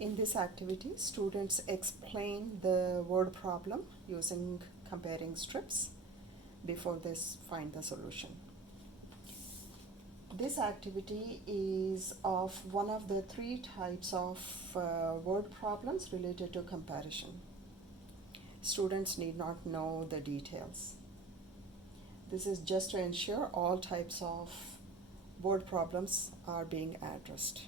In this activity, students explain the word problem using comparing strips before they find the solution. This activity is of one of the three types of word problems related to comparison. Students need not know the details. This is just to ensure all types of word problems are being addressed.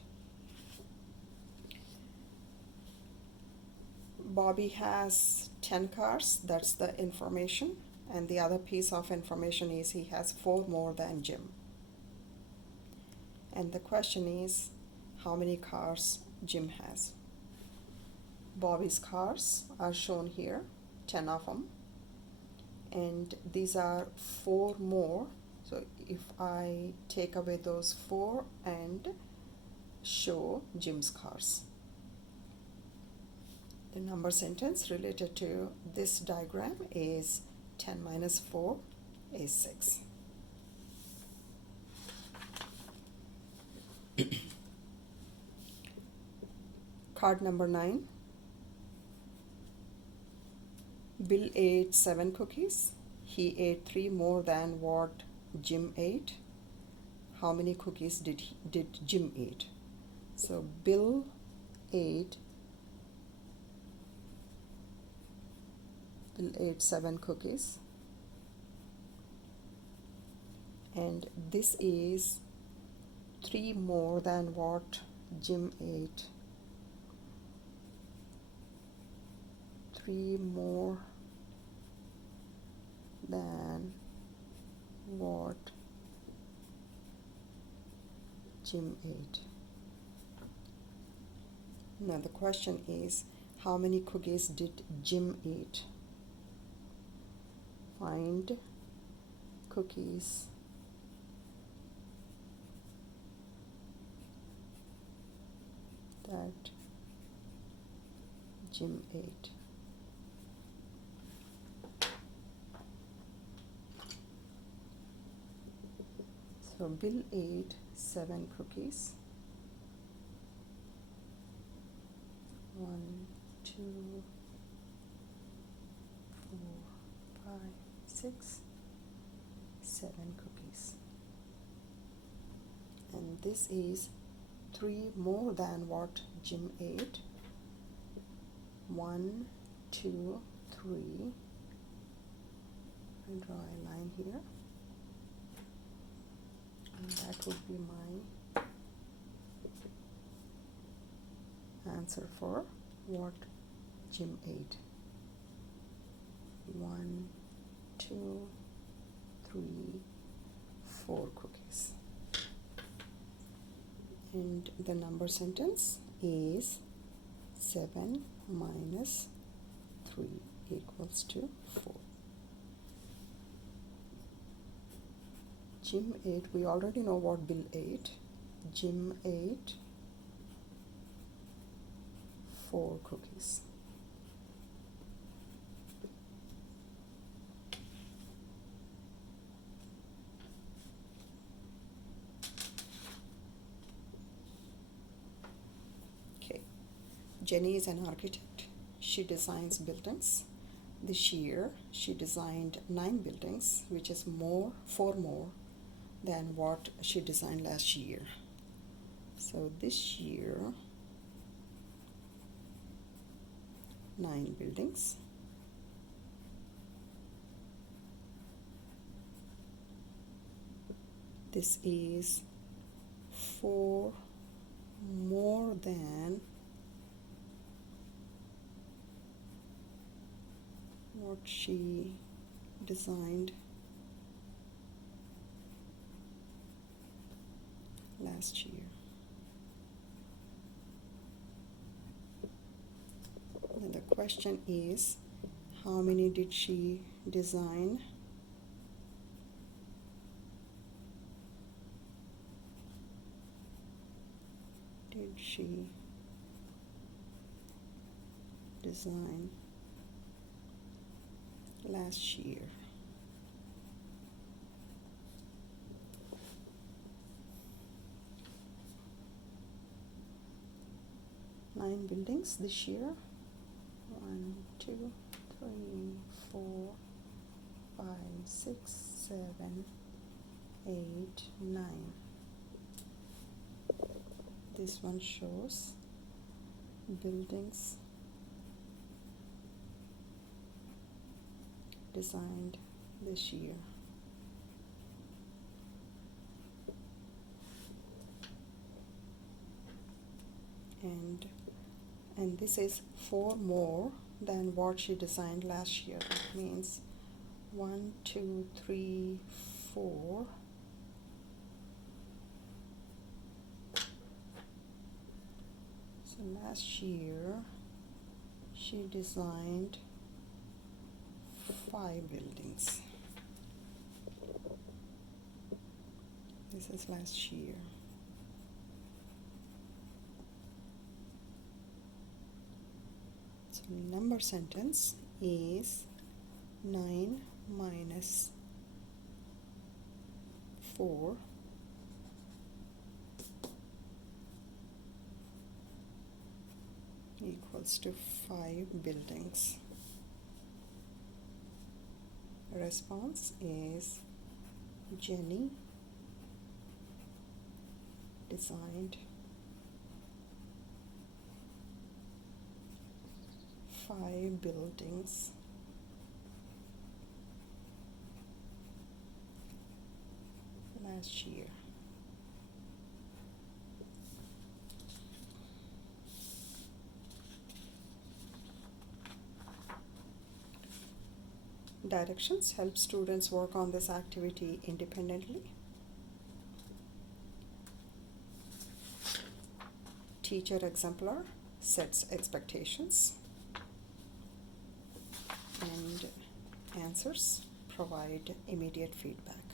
Bobby has 10 cars, that's the information, and the other piece of information is he has 4 more than Jim. And the question is, how many cars Jim has? Bobby's cars are shown here, 10 of them, and these are 4 more. So if I take away those 4 and show Jim's cars. The number sentence related to this diagram is 10 minus 4 is 6. Card number 9. Bill ate 7 cookies. He ate 3 more than what Jim ate. How many cookies did Jim eat? So Bill ate 7 cookies, and this is 3 more than what Jim ate. 3 more than what Jim ate. Now the question is, how many cookies did Jim eat? Find cookies that Jim ate. So Bill ate 7 cookies. 1, 2, 4, 5, 6, 7 cookies. And this is 3 more than what Jim ate. 1, 2, 3. I'll draw a line here. And that would be my answer for what Jim ate. 1, 2, 3, 4 cookies. And the number sentence is 7 minus 3 equals to 4. Jim ate, we already know what Bill ate. Jim ate 4 cookies. Okay, Jenny is an architect. She designs buildings. This year she designed 9 buildings, which is 4 more than what she designed last year. So this year 9 buildings. This is 4 more than what she designed last year. And the question is, how many did she design? Did she design last year? 9 buildings this year. 1, 2, 3, 4, 5, 6, 7, 8, 9. This one shows buildings designed this year. And this is 4 more than what she designed last year. It means 1, 2, 3, 4. So last year she designed 5 buildings. This is last year. So number sentence is 9 minus 4 equals to 5 buildings. Response is Jenny designed 5 buildings last year. Directions help students work on this activity independently. Teacher exemplar sets expectations, and answers provide immediate feedback.